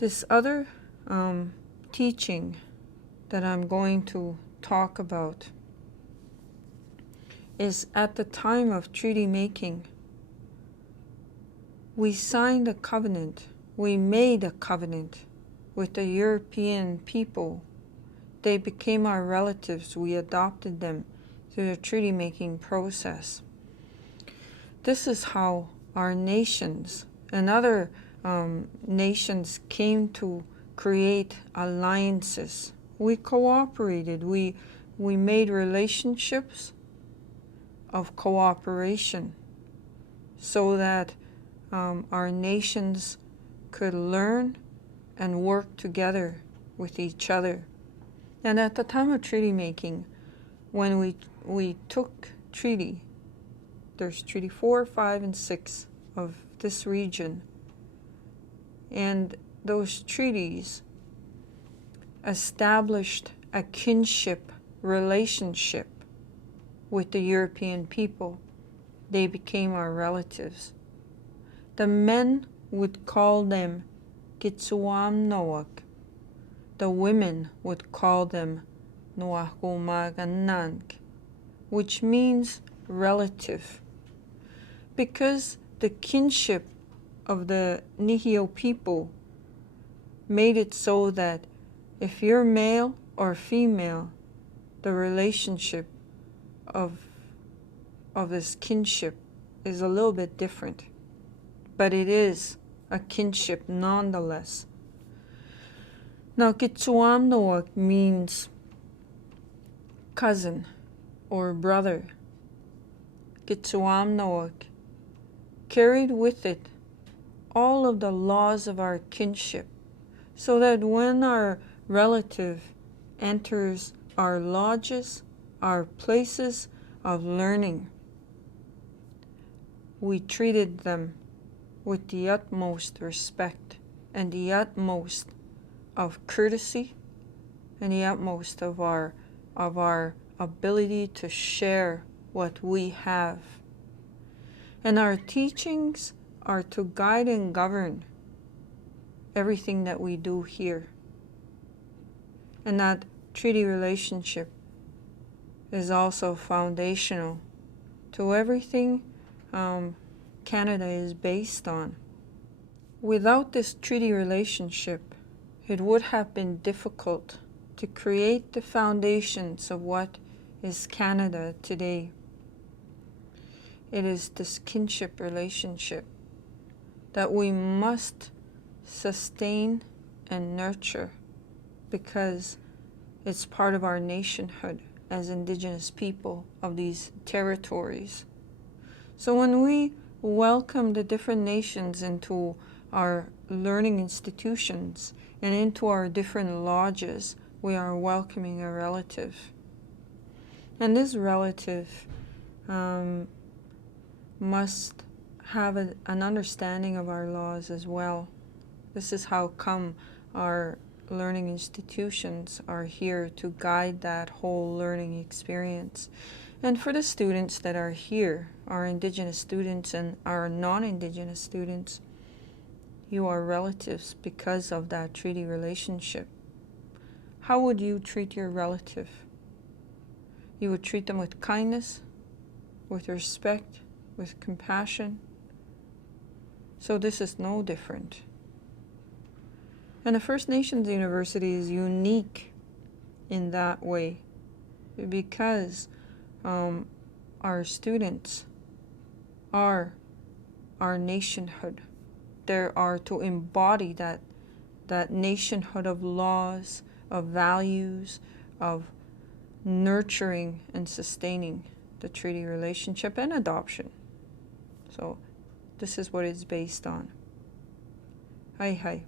This other teaching that I'm going to talk about is at the time of treaty making, we signed a covenant, we made a covenant with the European people. They became our relatives, we adopted them through the treaty making process. This is how our nations and other nations came to create alliances. We cooperated, we made relationships of cooperation so that our nations could learn and work together with each other. And at the time of treaty making, when we took treaty, there's treaty 4, 5, and 6 of this region, and those treaties established a kinship relationship with the European people. They became our relatives. The men would call them Kitsuam Noak. The women would call them Noakumaganang, which means relative. Because the kinship of the Nihio people made it so that if you're male or female, the relationship of this kinship is a little bit different. But it is a kinship nonetheless. Now, Kitsuam Noak means cousin or brother. Kitsuam Noak carried with it all of the laws of our kinship, so that when our relative enters our lodges, our places of learning, we treated them with the utmost respect and the utmost of courtesy and the utmost of our ability to share what we have. And our teachings are to guide and govern everything that we do here. And that treaty relationship is also foundational to everything Canada is based on. Without this treaty relationship, it would have been difficult to create the foundations of what is Canada today. It is this kinship relationship that we must sustain and nurture, because it's part of our nationhood as Indigenous people of these territories. So when we welcome the different nations into our learning institutions and into our different lodges, we are welcoming a relative. And this relative must have an understanding of our laws as well. This is how come our learning institutions are here to guide that whole learning experience. And for the students that are here, our Indigenous students and our non-Indigenous students, you are relatives because of that treaty relationship. How would you treat your relative? You would treat them with kindness, with respect, with compassion. So this is no different. And the First Nations University is unique in that way, because our students are our nationhood. They are to embody that nationhood of laws, of values, of nurturing and sustaining the treaty relationship and adoption. So this is what it's based on. Hai hai.